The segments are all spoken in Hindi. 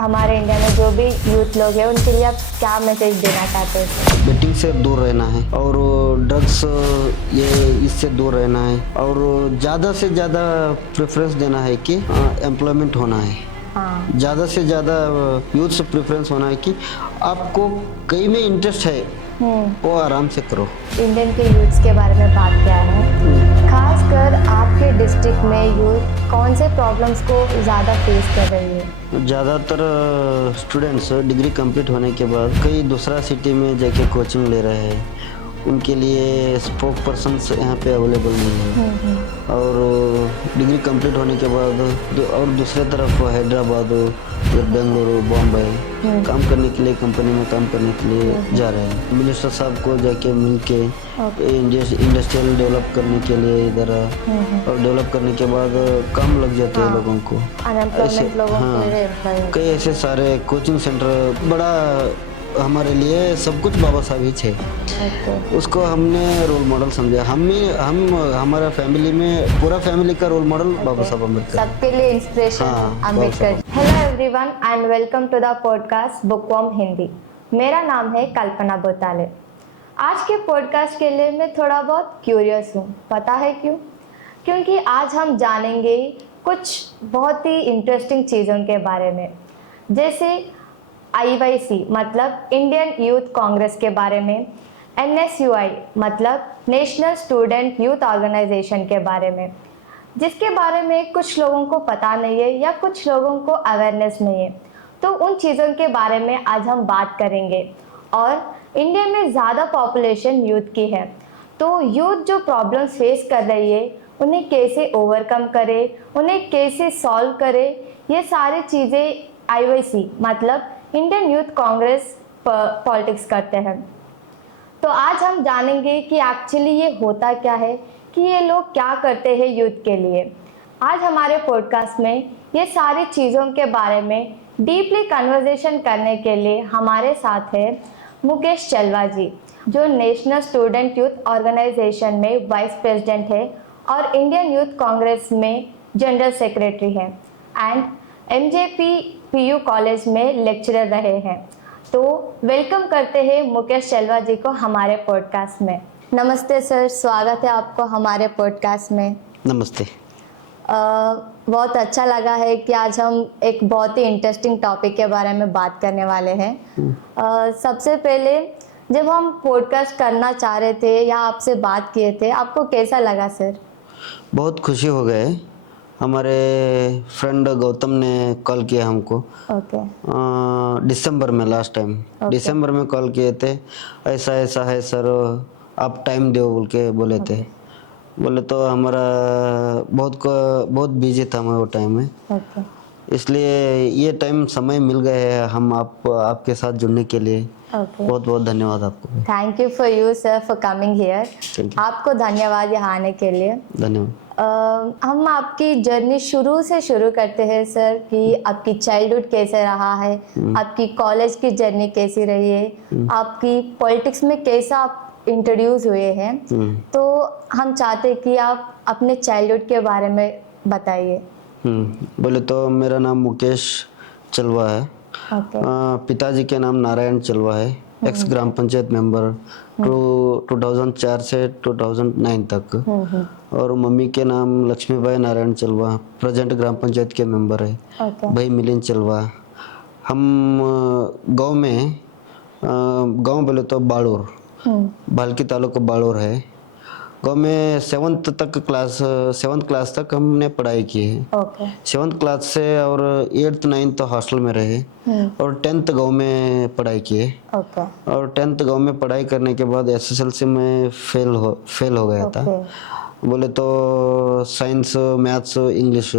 हमारे इंडिया में जो भी यूथ लोग हैं उनके लिए आप क्या मैसेज देना चाहते हैं? बेटिंग से दूर रहना है और ड्रग्स ये इससे दूर रहना है और ज़्यादा से ज़्यादा प्रेफरेंस देना है कि एम्प्लॉयमेंट होना है। हाँ। ज़्यादा से ज़्यादा यूथ से प्रेफरेंस होना है कि आपको कहीं में इंटरेस्ट है वो आराम से करो। इंडियन के यूथ्स के बारे में बात किया है, खासकर आपके डिस्ट्रिक्ट में यूथ कौन से प्रॉब्लम्स को ज़्यादा फेस कर रही है? ज़्यादातर स्टूडेंट्स डिग्री कंप्लीट होने के बाद कई दूसरा सिटी में जाके कोचिंग ले रहे हैं, उनके लिए स्पोक पर्सन्स यहाँ पे अवेलेबल नहीं है और डिग्री कंप्लीट होने के बाद और दूसरे तरफ हैदराबाद या बेंगलुरु बॉम्बे काम करने के लिए कंपनी में काम करने के लिए जा रहे हैं। मिनिस्टर साहब को जाके मिल के इंडस्ट्रियल डेवलप करने के लिए इधर और डेवलप करने के बाद काम लग जाते हैं लोगों को। अनएम्प्लॉयमेंट लोगों को कई ऐसे सारे कोचिंग सेंटर बड़ा हमारे लिए सब कुछ बाबा साहब ही थे। उसको हमने रोल मॉडल समझा। हम हमारा फैमिली में पूरा फैमिली का रोल मॉडल बाबा साहब अम्बेडकर, सबके लिए inspiration Ambedkar. Hello everyone and welcome to the podcast Bookworm Hindi. मेरा नाम है कल्पना बोताले। आज के पॉडकास्ट के लिए मैं थोड़ा बहुत क्यूरियस हूँ। पता है क्यों? क्योंकि आज हम जानेंगे कुछ बहुत ही इंटरेस्टिंग चीज़ों के बारे में, जैसे IYC मतलब इंडियन यूथ कांग्रेस के बारे में, NSUI मतलब नेशनल स्टूडेंट यूथ ऑर्गेनाइजेशन के बारे में, जिसके बारे में कुछ लोगों को पता नहीं है या कुछ लोगों को अवेयरनेस नहीं है। तो उन चीज़ों के बारे में आज हम बात करेंगे। और इंडिया में ज़्यादा पॉपुलेशन यूथ की है, तो यूथ जो प्रॉब्लम्स फेस कर रही है उन्हें कैसे ओवरकम करे, उन्हें कैसे सॉल्व करे, ये सारी चीज़ें IYC मतलब इंडियन यूथ कांग्रेस पॉलिटिक्स करते हैं। तो आज हम जानेंगे कि एक्चुअली ये होता क्या है, कि ये लोग क्या करते हैं यूथ के लिए। आज हमारे पॉडकास्ट में ये सारी चीज़ों के बारे में डीपली कन्वर्सेशन करने के लिए हमारे साथ है मुकेश चलवा जी, जो नेशनल स्टूडेंट यूथ ऑर्गेनाइजेशन में वाइस प्रेसिडेंट है और इंडियन यूथ कांग्रेस में जनरल सेक्रेटरी है एंड MJP PU कॉलेज में लेक्चरर रहे हैं। तो वेलकम करते हैं मुकेश चलवा जी को हमारे पॉडकास्ट में। नमस्ते सर, स्वागत है आपको हमारे पॉडकास्ट में। नमस्ते। बहुत अच्छा लगा है कि आज हम एक बहुत ही इंटरेस्टिंग टॉपिक के बारे में बात करने वाले हैं। सबसे पहले जब हम पॉडकास्ट करना चाह रहे थे या आपसे बात किए थे, आपको कैसा लगा सर? बहुत खुशी हो गए। हमारे फ्रेंड गौतम ने कॉल किया हमको। दिसंबर में, लास्ट टाइम दिसंबर में कॉल किए थे। ऐसा ऐसा है सर, आप टाइम दो बोल के बोले थे। बोले तो हमारा बहुत बिजी था मैं वो टाइम में, इसलिए ये टाइम समय मिल गया है हम आपके साथ जुड़ने के लिए। बहुत बहुत धन्यवाद आपको। Thank you for you sir for coming here. आपको धन्यवाद यहाँ आने के लिए। धन्यवाद। हम आपकी जर्नी शुरू से शुरू करते हैं सर, कि आपकी चाइल्डहुड कैसे रहा है, आपकी कॉलेज की जर्नी कैसी रही है, आपकी पॉलिटिक्स में कैसा आप इंट्रोड्यूस हुए हैं। तो हम चाहते हैं कि आप अपने चाइल्डहुड के बारे में बताइए। बोले तो मेरा नाम मुकेश चलवा है। पिताजी के नाम नारायण चलवा है, एक्स ग्राम पंचायत मेंबर 2004 से 2009 तक। और मम्मी के नाम लक्ष्मीबाई नारायण चलवा, प्रेजेंट ग्राम पंचायत के मेंबर है। भाई मिलिंद चलवा। हम गांव बोले तो बाड़ूर, भालकी तालुका बाड़ूर है। गांव में 7th क्लास तक हमने पढ़ाई की है। 7th क्लास से और 8th 9th तो हॉस्टल में रहे और 10th गांव में पढ़ाई की है। और 10th गांव में पढ़ाई करने के बाद SSLC में फेल हो गया था। बोले तो साइंस, मैथ्स, इंग्लिश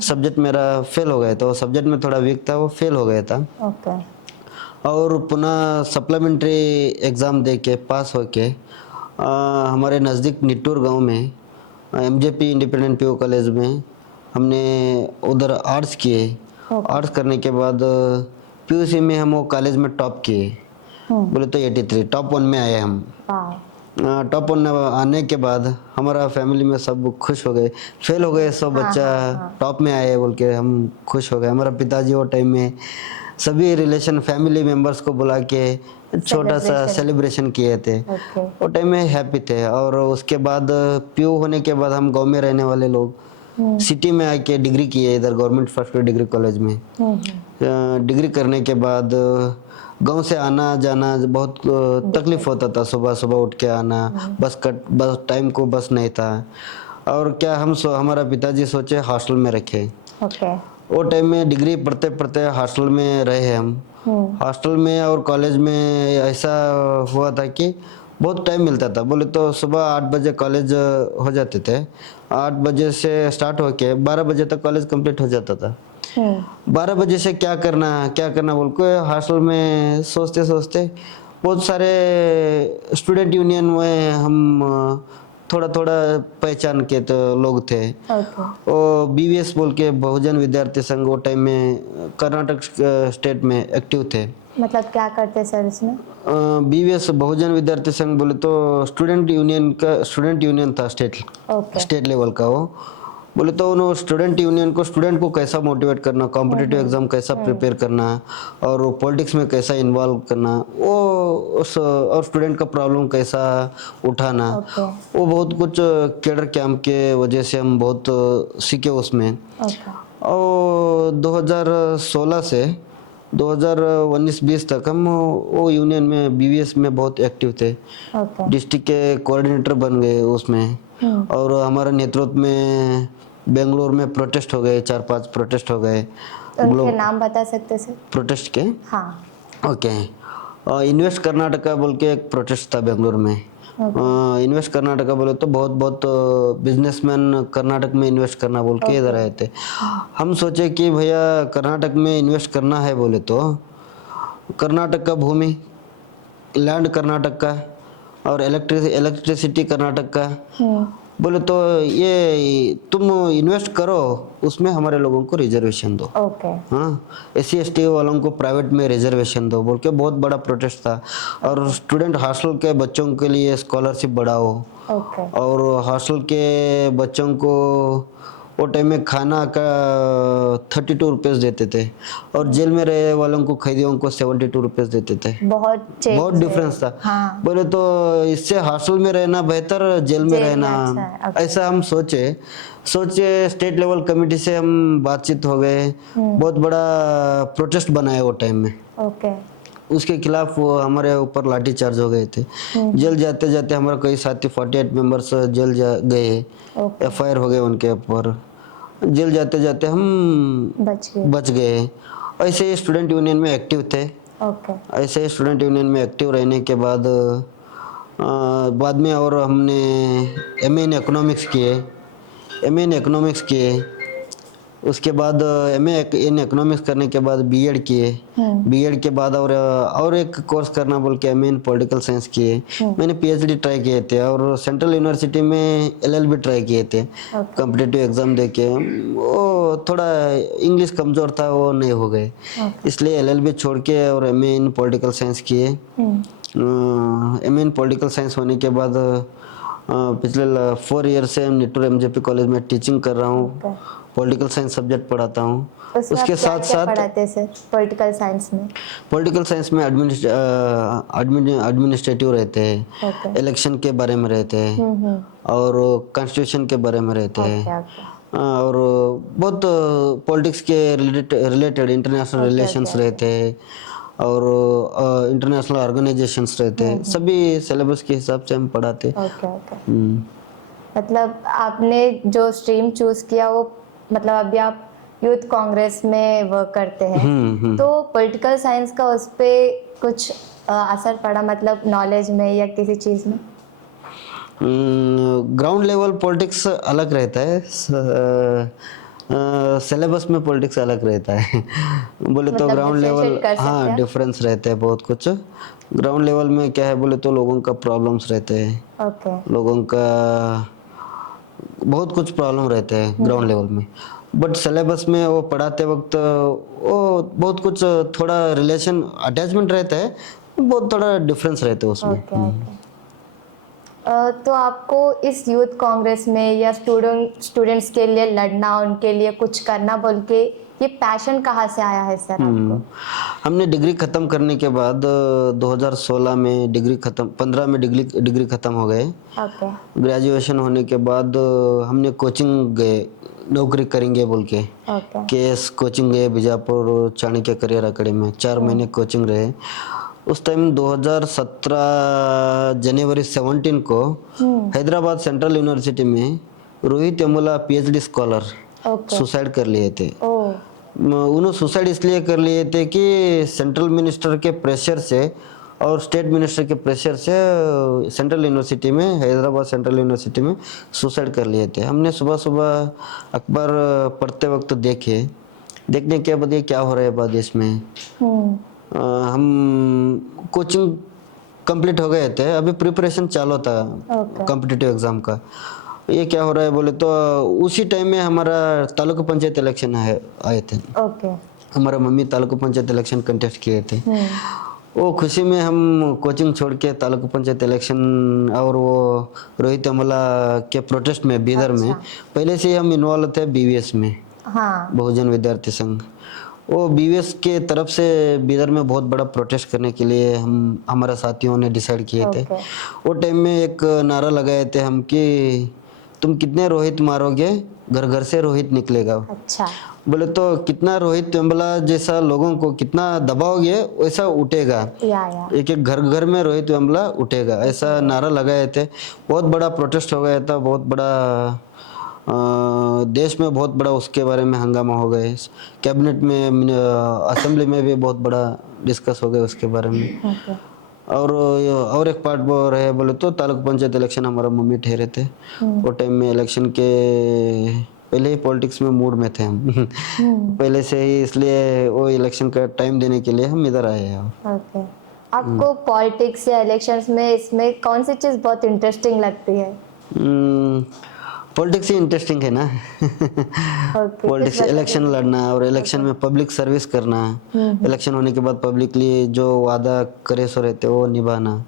सब्जेक्ट मेरा फेल हो गया था। वो सब्जेक्ट में थोड़ा वीक था, वो फेल हो गया था। और पुनः सप्लीमेंट्री एग्ज़ाम दे के पास होके हमारे नज़दीक निट्टूर गांव में MJP इंडिपेंडेंट PU कॉलेज में हमने उधर आर्ट्स किए। आर्ट्स करने के बाद PUC में हम वो कॉलेज में टॉप किए। बोले तो 83 टॉप 1 में आए हम। टॉप वन आने के बाद हमारा फैमिली में सब खुश हो गए, फेल हो गए सब बच्चा टॉप में आए बोल के हम खुश हो गए। हमारा पिताजी वो टाइम में सभी रिलेशन फैमिली मेंबर्स को बुला के छोटा सा सेलिब्रेशन किए थे। वो टाइम में हैप्पी थे। और उसके बाद पीयू होने के बाद हम गांव में रहने वाले लोग सिटी में आके डिग्री किए इधर गवर्नमेंट फर्स्ट डिग्री कॉलेज में। डिग्री करने के बाद गांव से आना जाना बहुत तकलीफ होता था, सुबह सुबह उठ के आना, बस टाइम को बस नहीं था। और क्या हमारा पिताजी सोचे हॉस्टल में रखे। वो टाइम में डिग्री पढ़ते पढ़ते हॉस्टल में रहे हम। हॉस्टल में और कॉलेज में ऐसा हुआ था कि बहुत टाइम मिलता था। बोले तो सुबह 8 बजे कॉलेज हो जाते थे, 8 बजे से स्टार्ट होके 12 बजे तक कॉलेज कंप्लीट हो जाता था। 12 बजे से क्या करना बोल के हॉस्टल में सोचते सोचते बहुत सारे स्टूडेंट यूनियन में हम थोड़ा थोड़ा पहचान के तो लोग थे। वो बीवीएस बोल के बहुजन विद्यार्थी संघ वो टाइम में कर्नाटक स्टेट में एक्टिव थे। मतलब क्या करते सर इसमें? बीवीएस बहुजन विद्यार्थी संघ बोले तो स्टूडेंट यूनियन था स्टेट लेवल का। वो बोले तो उन्होंने स्टूडेंट यूनियन को स्टूडेंट को कैसा मोटिवेट करना, कॉम्पिटिटिव एग्जाम कैसा प्रिपेयर करना और पॉलिटिक्स में कैसा इन्वॉल्व करना, वो और स्टूडेंट का प्रॉब्लम कैसा उठाना, वो बहुत कुछ कैडर कैंप के वजह से हम बहुत सीखे उसमें। और 2016 से 2019-20 तक हम वो यूनियन में बीवीएस में बहुत एक्टिव थे। डिस्ट्रिक्ट के कोऑर्डिनेटर बन गए उसमें। और हमारे नेतृत्व में बेंगलोर में प्रोटेस्ट हो गए, 4-5 प्रोटेस्ट हो गए। उनके नाम बता सकते सर? प्रोटेस्ट के? हाँ। ओके। इन्वेस्ट कर्नाटका बोल के एक प्रोटेस्ट था बेंगलोर में। इन्वेस्ट कर्नाटका बोले तो बहुत बिजनेसमैन कर्नाटक में इन्वेस्ट करना बोल के इधर आए थे। हम सोचे कि भैया कर्नाटक में इन्वेस्ट करना है बोले तो कर्नाटक का भूमि, लैंड कर्नाटक का और इलेक्ट्रिसिटी कर्नाटक का, बोले तो ये तुम इन्वेस्ट करो, उसमें हमारे लोगों को रिजर्वेशन दो। हाँ, SC/ST वालों को प्राइवेट में रिजर्वेशन दो बोल के बहुत बड़ा प्रोटेस्ट था। और स्टूडेंट हॉस्टल के बच्चों के लिए स्कॉलरशिप बढ़ाओ। और हॉस्टल के बच्चों को वो टाइम में खाना का 32 रुपीज देते थे और जेल में रहे वालों को, कैदियों को 72 रुपीज देते थे। बहुत डिफरेंस था। हाँ। बोले तो इससे हॉस्टल में रहना बेहतर जेल में रहना, ऐसा हम सोचे स्टेट लेवल कमेटी से हम बातचीत हो गए, बहुत बड़ा प्रोटेस्ट बनाया वो टाइम में। उसके खिलाफ वो हमारे ऊपर लाठी चार्ज हो गए थे। जेल जाते जाते हमारे कई साथी 48 मेंबर्स जेल गए, FIR हो गए उनके ऊपर। जेल जाते जाते हम बच गए। ऐसे स्टूडेंट यूनियन में एक्टिव थे। ऐसे स्टूडेंट यूनियन में एक्टिव रहने के बाद में और हमने MA इन इकोनॉमिक्स किए। उसके बाद MA इन इकोनॉमिक्स करने के बाद BEd किए। BEd के बाद और एक कोर्स करना बोल के MA इन पॉलिटिकल साइंस किए। मैंने PhD ट्राई किए थे और सेंट्रल यूनिवर्सिटी में LLB ट्राई किए थे। कॉम्पिटिटिव एग्जाम देके वो थोड़ा इंग्लिश कमजोर था, वो नहीं हो गए, इसलिए LLB छोड़ के और MA इन पॉलिटिकल साइंस किए। MA इन पॉलिटिकल साइंस होने के बाद पिछले 4 ईयर से निट्टूर MJP कॉलेज में टीचिंग कर रहा हूँ। पॉलिटिकल साइंस सब्जेक्ट पढ़ाता हूँ। उसके साथ साथ पढ़ाते सर पॉलिटिकल साइंस में एडमिनिस्ट्रेटिव रहते हैं, इलेक्शन के बारे में रहते हैं और कॉन्स्टिट्यूशन के बारे में रहते हैं और बहुत पॉलिटिक्स के रिलेटेड इंटरनेशनल रिलेशंस रहते हैं और इंटरनेशनल ऑर्गेनाइजेशंस रहते हैं। सभी सिलेबस के हिसाब से हम पढ़ाते हैं। मतलब आपने जो स्ट्रीम चूज किया वो मतलब अभी आप यूथ कांग्रेस में वर्क करते हैं, तो पॉलिटिकल साइंस का उस पे कुछ असर पड़ा, मतलब नॉलेज में या किसी चीज में? ग्राउंड लेवल पॉलिटिक्स अलग रहता है, सिलेबस में पॉलिटिक्स अलग रहता है। बोले तो ग्राउंड लेवल हाँ डिफरेंस रहते हैं बहुत कुछ। ग्राउंड लेवल में क्या है बोले तो लोगों का प्रॉब्लम्स रहते हैं। लोगों का बहुत कुछ प्रॉब्लम रहते हैं ग्राउंड लेवल में, बट सिलेबस में वो पढ़ाते वक्त वो बहुत कुछ थोड़ा रिलेशन अटैचमेंट रहता है, बहुत थोड़ा डिफरेंस रहता है उसमें। तो आपको इस यूथ कांग्रेस में या स्टूडेंट्स के लिए लड़ना, उनके लिए कुछ करना बोल के ये पैशन कहाँ से आया है सर आपको? हमने डिग्री ख़त्म करने के बाद 2016 में डिग्री ख़त्म, 15 में डिग्री ख़त्म हो गए। ओके। ग्रेजुएशन होने के बाद हमने कोचिंग गए, नौकरी करेंगे बोल के ओके। केएस कोचिंग गए बीजापुर चाणक्य करियर अकेडमी में 4 महीने कोचिंग रहे। उस टाइम 2017 जनवरी 17 को हैदराबाद सेंट्रल यूनिवर्सिटी में Rohith Vemula PhD scholar okay. Suicide कर लिए थे। ओह। उन्होंने सुसाइड इसलिए कर लिए थे कि सेंट्रल मिनिस्टर के प्रेशर से और स्टेट मिनिस्टर के प्रेशर से सेंट्रल यूनिवर्सिटी में, हैदराबाद सेंट्रल यूनिवर्सिटी में सुसाइड कर लिए थे। हमने सुबह सुबह अखबार पढ़ते वक्त देखने के बाद ये क्या हो रहा है बाद देश में। हम कोचिंग कंप्लीट हो गए थे, अभी प्रिपरेशन चालू था कॉम्पिटिटिव एग्जाम का। ये क्या हो रहा है बोले तो उसी टाइम में हमारा तालुका पंचायत इलेक्शन आए थे। ओके। हमारा mummy taluka panchayat election contest किए थे। वो खुशी में हम कोचिंग छोड़ के तालुका पंचायत इलेक्शन और वो रोहित यमुला के प्रोटेस्ट में बीदर में पहले से ही हम इन्वॉल्व थे बीवीएस में। हाँ। बहुजन विद्यार्थी संघ, वो बीवीएस के तरफ से बीदर में बहुत बड़ा प्रोटेस्ट करने के लिए हमारा साथियों ने डिसाइड किए थे। वो टाइम में एक नारा लगाए थे हम कि तुम कितने रोहित मारोगे, घर घर से रोहित निकलेगा। अच्छा। बोले तो कितना रोहित यमुला जैसा लोगों को कितना दबाओगे वैसा उठेगा, एक एक घर घर में रोहित यमुला उठेगा, ऐसा नारा लगाए थे। बहुत बड़ा प्रोटेस्ट हो गया था, बहुत बड़ा देश में बहुत बड़ा उसके बारे में हंगामा हो गए। कैबिनेट में, असेंबली में भी बहुत बड़ा डिस्कस हो गया उसके बारे में। और एक पार्ट वो रहे बोले तो तालुका पंचायत इलेक्शन हमारा मम्मी ठहरे थे। वो टाइम में इलेक्शन के पहले ही पॉलिटिक्स में मूड में थे हम पहले से ही, इसलिए वो इलेक्शन का टाइम देने के लिए हम इधर आए हैं। ओके। आपको पॉलिटिक्स या इलेक्शंस में इसमें कौन सी चीज़ बहुत इंटरेस्टिंग लगती है? पॉलिटिक्स ही इंटरेस्टिंग है ना। पॉलिटिक्स, इलेक्शन लड़ना और इलेक्शन में पब्लिक सर्विस करना, इलेक्शन होने के बाद पब्लिकली जो वादा करे सो रहते वो निभाना,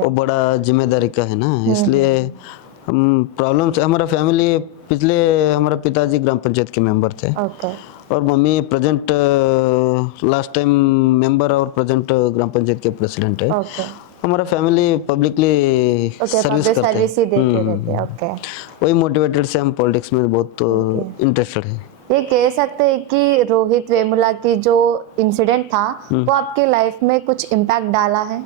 वो बड़ा जिम्मेदारी का है ना। इसलिए हम प्रॉब्लम्स, हमारा फैमिली पिछले, हमारा पिताजी ग्राम पंचायत के मेंबर थे और mummy present last time member और प्रेजेंट ग्राम पंचायत के प्रेसिडेंट है। हमारा फैमिली पब्लिकली सर्विस करते हैं। वही मोटिवेटेड से हम पॉलिटिक्स में बहुत इंटरेस्टेड है। ये कह सकते हैं कि रोहित वेमुला की जो इंसिडेंट था वो आपकी लाइफ में कुछ इम्पैक्ट डाला है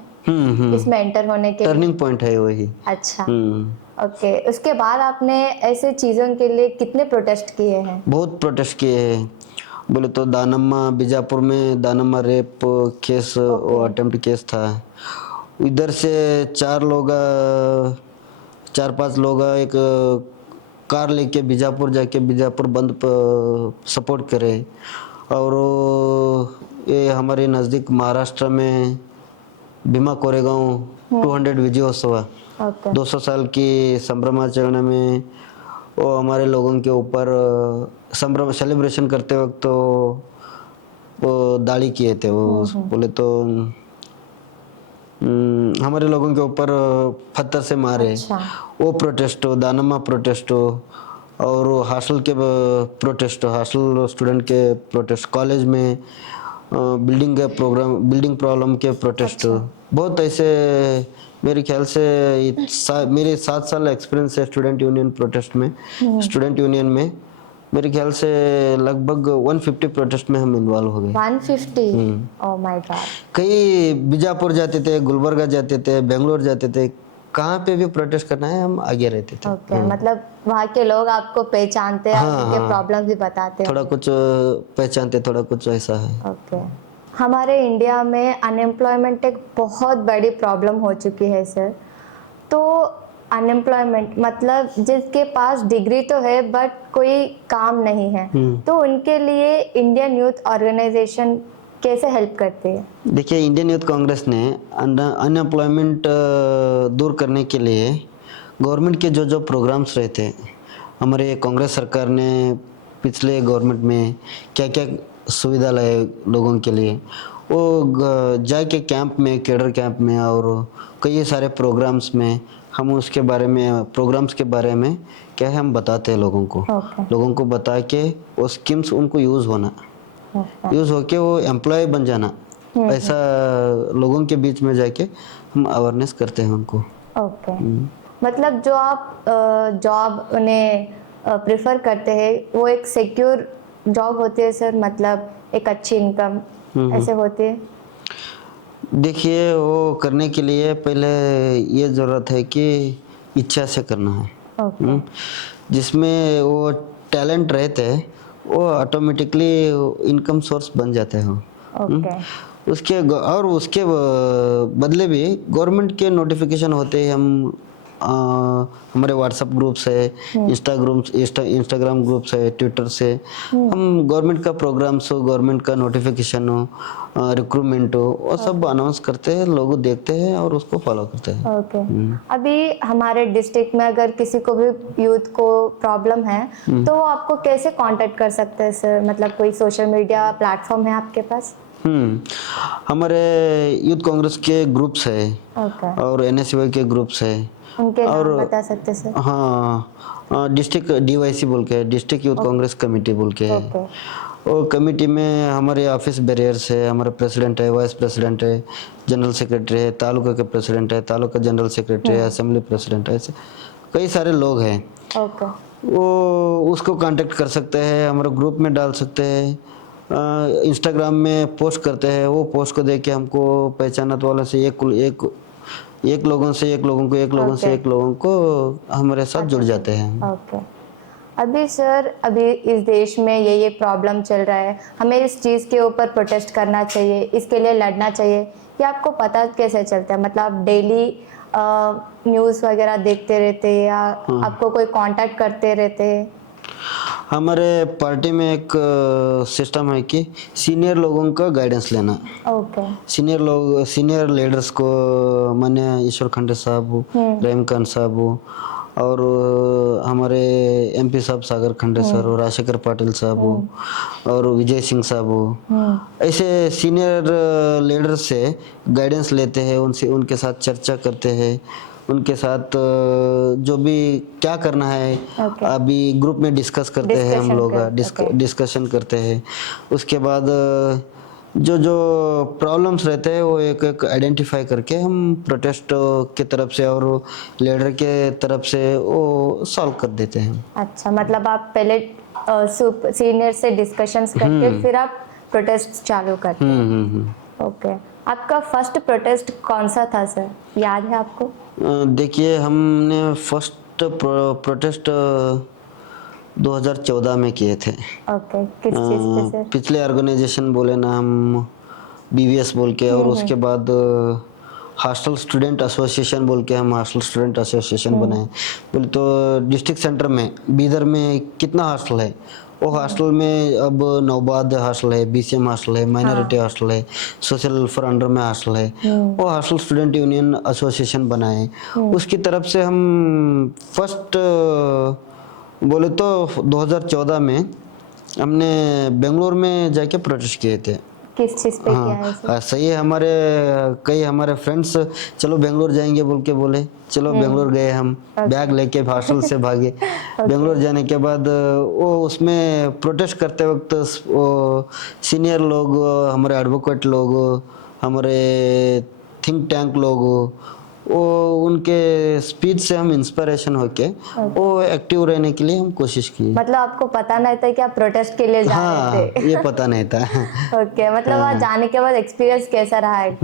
इसमें एंटर होने के? टर्निंग पॉइंट है वही। अच्छा। ओके। उसके बाद आपने ऐसे चीजों के लिए कितने प्रोटेस्ट किए हैं? बहुत प्रोटेस्ट किए हैं। बोले तो दानम्मा, बीजापुर में दानम्मा रेप केस, वो अटेम्प्ट केस था। इधर से 4-5 लोग एक कार लेके बीजापुर जाके बीजापुर बंद सपोर्ट करे। और ये हमारे नज़दीक महाराष्ट्र में भीमा कोरेगांव 200 विजयोत्सव 200 साल की संभ्रमाचरण में वो हमारे लोगों के ऊपर संभ्रम सेलिब्रेशन करते वक्त तो वो दाड़ी किए थे। वो बोले तो हमारे लोगों के ऊपर पत्थर से मारे। अच्छा। वो प्रोटेस्ट हो, दानम्मा प्रोटेस्ट हो, और हॉस्टल के प्रोटेस्ट हो, हॉस्टल स्टूडेंट के प्रोटेस्ट, कॉलेज में बिल्डिंग प्रॉब्लम के प्रोटेस्ट हो। बहुत ऐसे मेरे ख्याल से मेरे 7 साल एक्सपीरियंस है स्टूडेंट यूनियन प्रोटेस्ट में। स्टूडेंट यूनियन में मेरे ख्याल से लगभग 150 प्रोटेस्ट में हम इन्वॉल्व हो गए। 150? Oh my God. कई बीजापुर जाते थे, गुलबर्गा जाते थे, बेंगलोर जाते थे, कहाँ पे भी प्रोटेस्ट करना है हम आगे रहते थे। ओके। मतलब वहाँ के लोग आपको पहचानते हैं, उनके प्रॉब्लम भी बताते हैं, थोड़ा कुछ पहचानते, थोड़ा कुछ ऐसा है। ओके। हमारे इंडिया में अनएम्प्लॉयमेंट एक बहुत बड़ी प्रॉब्लम हो चुकी है सर। तो अनएम्प्लॉयमेंट मतलब जिसके पास डिग्री तो है बट कोई काम नहीं है, तो उनके लिए इंडियन यूथ ऑर्गेनाइजेशन कैसे हेल्प करती है? देखिए, इंडियन यूथ कांग्रेस ने अनएम्प्लॉयमेंट दूर करने के लिए गवर्नमेंट के जो प्रोग्राम्स रहते, हमारे कांग्रेस सरकार ने पिछले गवर्नमेंट में क्या क्या सुविधा लाए लोगों के लिए, वो जाके कैंप में, केडर कैंप में और कई सारे प्रोग्राम्स में हम उसके बारे में, प्रोग्राम्स के बारे में क्या है हम बताते हैं लोगों को। लोगों को बता के वो स्कीम्स उनको यूज़ होना, यूज़ होके वो एम्प्लॉय बन जाना, ऐसा लोगों के बीच में जाके हम अवेयरनेस करते हैं उनको। ओके, मतलब जो आप जॉब उन्हें प्रेफर करते हैं वो एक सिक्योर जॉब होती है सर, मतलब एक अच्छी इनकम ऐसे होती है? देखिए, वो करने के लिए पहले ये ज़रूरत है कि इच्छा से करना है। जिसमें वो टैलेंट रहते हैं वो ऑटोमेटिकली इनकम सोर्स बन जाते हैं। और उसके बदले भी गवर्नमेंट के नोटिफिकेशन होते हैं। हम हमारे व्हाट्सएप ग्रुप्स है, इंस्टाग्राम ग्रुप्स है, ट्विटर से हम गवर्नमेंट का प्रोग्राम्स हो, गवर्नमेंट का नोटिफिकेशन हो, रिक्रूटमेंट हो, वो सब अनाउंस करते हैं, लोग देखते हैं और उसको फॉलो करते हैं। अभी हमारे डिस्ट्रिक्ट में अगर किसी को भी यूथ को प्रॉब्लम है तो वो आपको कैसे कांटेक्ट कर सकते हैं सर? मतलब कोई सोशल मीडिया प्लेटफॉर्म है आपके पास? हमारे यूथ कांग्रेस के ग्रुप्स है और एनएसयूआई के ग्रुप्स है। उनके और नाम बता सकते सर? हाँ, डिस्ट्रिक्ट डीवाईसी बोल के, डिस्ट्रिक्ट यूथ कांग्रेस कमेटी बोल के है। वो कमेटी में हमारे ऑफिस बैरियर्स है, हमारे प्रेसिडेंट है, वाइस प्रेसिडेंट है, जनरल सेक्रेटरी है, तालुका के प्रेसिडेंट है, तालुका जनरल सेक्रेटरी है, असेंबली प्रेसिडेंट है, ऐसे कई सारे लोग हैं। वो उसको कांटेक्ट कर सकते हैं, हमारे ग्रुप में डाल सकते हैं, इंस्टाग्राम में पोस्ट करते हैं। वो पोस्ट को देख के हमको पहचानत वाला से एक लोगों से एक लोगों को, एक लोगों से एक लोगों को हमारे साथ जुड़ जाते हैं। अभी सर, अभी इस देश में ये प्रॉब्लम चल रहा है, हमें इस चीज़ के ऊपर प्रोटेस्ट करना चाहिए, इसके लिए लड़ना चाहिए, ये आपको पता कैसे चलता है? मतलब आप डेली न्यूज़ वगैरह देखते रहते हैं या आपको कोई कांटेक्ट करते रहते हैं? हमारे पार्टी में एक सिस्टम है कि सीनियर लोगों का गाइडेंस लेना। सीनियर लीडर्स को, माननीय ईश्वर खंडे साहब, रहीम खान साहब और हमारे एमपी साहब सागर खंडे सर और राजशेखर पाटिल साहब और विजय सिंह साहब, ऐसे सीनियर लीडर से गाइडेंस लेते हैं, उनके साथ चर्चा करते हैं, उनके साथ जो भी क्या करना है अभी ग्रुप में डिस्कस करते हैं। हम लोग डिस्कशन करते हैं। उसके बाद जो प्रॉब्लम्स रहते हैं वो एक आइडेंटिफाई करके हम प्रोटेस्ट के तरफ से और लीडर के तरफ से वो सॉल्व कर देते हैं। अच्छा, मतलब आप पहले सीनियर से डिस्कशंस करके फिर आप प्रोटेस्ट चालू करते हैं? ओके, आपका फर्स्ट प्रोटेस्ट कौन सा था सर, याद है आपको? देखिए, हमने फर्स्ट प्रोटेस्ट 2014 में किए थे। किस चीज़ पे सर? पिछले ऑर्गेनाइजेशन बोले ना हम, बीवीएस बोल के, और उसके बाद हॉस्टल स्टूडेंट एसोसिएशन बोल के हम हॉस्टल स्टूडेंट एसोसिएशन बनाए। बोले तो डिस्ट्रिक्ट सेंटर में बीदर में कितना हॉस्टल है, वो हॉस्टल में अब नौबाद हॉस्टल है, बीसीएम हॉस्टल है, माइनॉरिटी हॉस्टल है, सोशल वेलफेयर अंडर में हॉस्टल है, वो हॉस्टल स्टूडेंट यूनियन एसोसिएशन बनाए। उसकी तरफ से हम फर्स्ट बोले तो 2014 में हमने बेंगलोर में जाके प्रोटेस्ट किए थे। किस चीज़ पे किया है सर? सही है, हमारे फ्रेंड्स चलो बेंगलोर जाएंगे बोल के बोले, चलो बेंगलोर गए हम, बैग लेके हॉस्टल से भागे। बेंगलोर जाने के बाद वो उसमें प्रोटेस्ट करते वक्त वो सीनियर लोग, हमारे एडवोकेट लोग, हमारे थिंक टैंक लोग, वो उनके स्पीच से हम इंस्पिरेशन होके वो एक्टिव रहने के लिए हम कोशिश की। मतलब आपको पता नहीं था कि आप प्रोटेस्ट के लिए जा रहे थे? ये पता नहीं था। मतलब वहाँ जाने के बाद एक्सपीरियंस कैसा रहा है?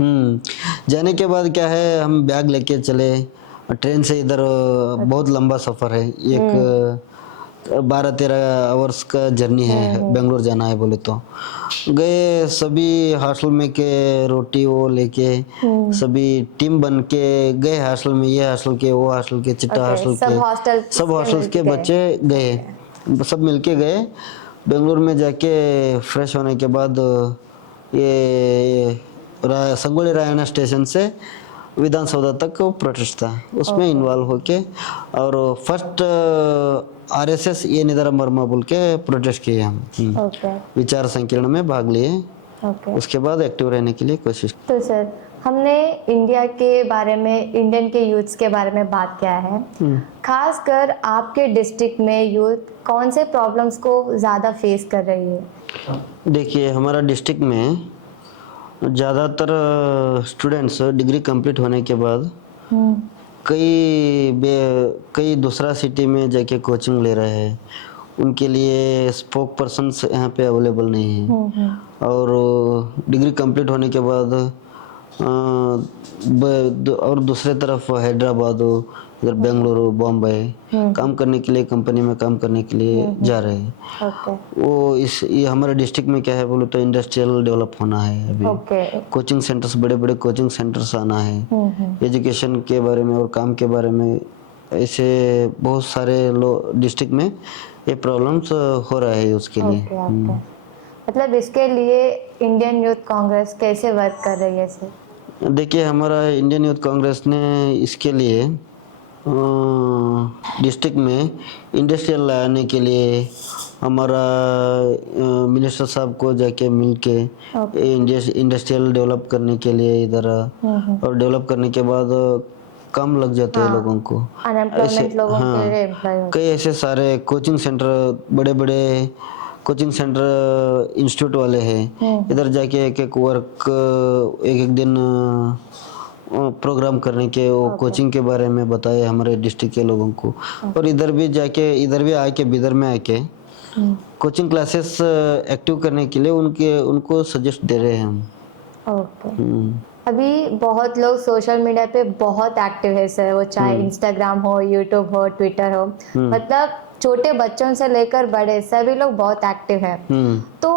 जाने के बाद क्या है, हम बैग लेके चले ट्रेन से, इधर बहुत लंबा सफर है, एक 12-13 आवर्स का जर्नी है, बेंगलोर जाना है बोले तो। गए सभी हॉस्टल में के रोटी वो लेके सभी टीम बन के गए हॉस्टल में, ये हॉस्टल के, वो हॉस्टल के, चिट्टा हॉस्टल के, सब हॉस्टल के बच्चे गए, सब मिलके गए। बेंगलोर में जाके फ्रेश होने के बाद ये संगोली रायना स्टेशन से विधानसौधा तक प्रोटेस्ट था, उसमें इन्वॉल्व होके और फर्स्ट आरएसएस ये निदारा मर्मा बोल के प्रोटेस्ट किए हम। विचार संकिरण में भाग लिए ओके। उसके बाद एक्टिव रहने के लिए कोशिश। तो सर, हमने इंडिया के बारे में, इंडियन के यूथ्स के बारे में बात किया है। खासकर आपके डिस्ट्रिक्ट में यूथ कौन से प्रॉब्लम्स को ज़्यादा फेस कर रही है? देखिए, हमारा डिस्ट्रिक्ट में ज़्यादातर स्टूडेंट्स डिग्री कंप्लीट होने के बाद कई दूसरा सिटी में जाके कोचिंग ले रहे हैं। उनके लिए स्पोक पर्सन्स यहाँ पे अवेलेबल नहीं है। और डिग्री कंप्लीट होने के बाद और दूसरे तरफ हैदराबाद हो, इधर बेंगलुरु, बॉम्बे काम करने के लिए, कंपनी में काम करने के लिए जा रहे हैं। वो ये हमारे डिस्ट्रिक्ट में क्या है बोलो तो इंडस्ट्रियल डेवलप होना है अभी। कोचिंग सेंटर्स, बड़े बड़े कोचिंग सेंटर्स आना है एजुकेशन के बारे में और काम के बारे में। ऐसे बहुत सारे डिस्ट्रिक्ट में ये प्रॉब्लम्स हो रहा है उसके लिए। मतलब इसके लिए इंडियन यूथ कांग्रेस कैसे वर्क कर रही है सर? देखिए, हमारा इंडियन यूथ कांग्रेस ने इसके लिए डिस्ट्रिक्ट में इंडस्ट्रियल लाने के लिए हमारा मिनिस्टर साहब को जाके मिल के इंडस्ट्रियल डेवलप करने के लिए इधर, और डेवलप करने के बाद कम लग जाते हैं लोगों को, अनएम्प्लॉयमेंट लोगों के लिए एम्प्लॉय होते हैं। कई ऐसे सारे कोचिंग सेंटर, बड़े बड़े कोचिंग सेंटर इंस्टीट्यूट वाले हैं, इधर जाके एक एक वर्क, एक एक दिन प्रोग्राम करने के वो कोचिंग के बारे में बताए हमारे डिस्ट्रिक्ट के लोगों को। और इधर भी आके बिदर में आके कोचिंग क्लासेस एक्टिव करने के लिए उनको सजेस्ट दे रहे हैं हम। अभी बहुत लोग सोशल मीडिया पे बहुत एक्टिव है सर, वो चाहे इंस्टाग्राम हो, यूट्यूब हो, ट्विटर हो, मतलब छोटे बच्चों से लेकर बड़े सभी लोग बहुत एक्टिव है। तो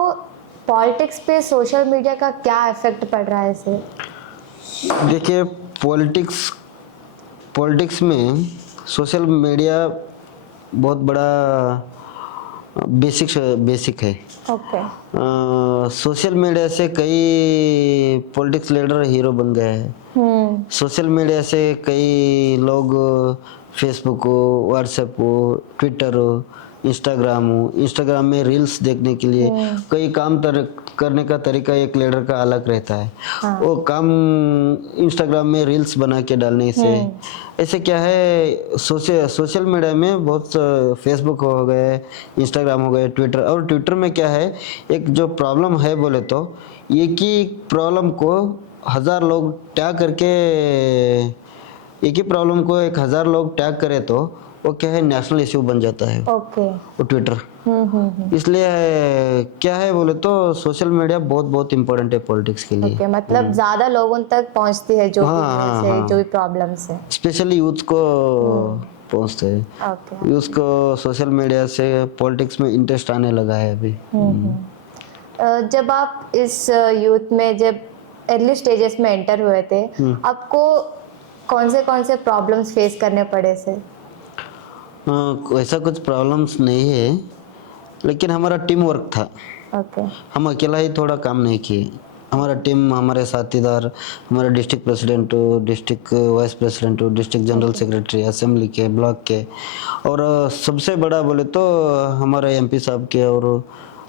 पॉलिटिक्स पे सोशल मीडिया का क्या इफेक्ट पड़ रहा है सर? देखिए, पॉलिटिक्स में सोशल मीडिया बहुत बड़ा बेसिक है। सोशल मीडिया से कई पॉलिटिक्स लीडर हीरो बन गए हैं। सोशल मीडिया से कई लोग फेसबुक हो, व्हाट्सएप हो, ट्विटर हो, इंस्टाग्राम में रील्स देखने के लिए कई काम करने का तरीका एक लीडर का अलग रहता है। वो काम इंस्टाग्राम में रील्स बना के डालने से ऐसे क्या है, सोशल मीडिया में बहुत, फेसबुक हो गए, इंस्टाग्राम हो गए, ट्विटर। और ट्विटर में क्या है, एक जो प्रॉब्लम है बोले तो एक ही प्रॉब्लम को 1000 लोग टैग करके, एक ही प्रॉब्लम को 1000 लोग टैग करे तो वो क्या है, नेशनल इश्यू बन जाता है वो ट्विटर। इसलिए क्या है बोले तो सोशल मीडिया बहुत इम्पोर्टेंट है पॉलिटिक्स के लिए। मतलब ज्यादा लोगों तक पहुंचती है जो जो भी प्रॉब्लम्स है, स्पेशली यूथ को पहुंचते हैं। यूथ को सोशल मीडिया से पॉलिटिक्स में इंटरेस्ट आने लगा है अभी। जब आप इस यूथ में जब अर्ली स्टेजेस में एंटर हुए थे, आपको कौन से प्रॉब्लम्स फेस करने पड़े सर? ऐसा कुछ प्रॉब्लम्स नहीं है, लेकिन हमारा टीम वर्क था। हम अकेला ही थोड़ा काम नहीं किए। हमारा टीम, हमारे साथीदार, हमारे district president, district vice president, district general secretary, assembly के, ब्लॉक के, और सबसे बड़ा बोले तो हमारा एमपी साहब के और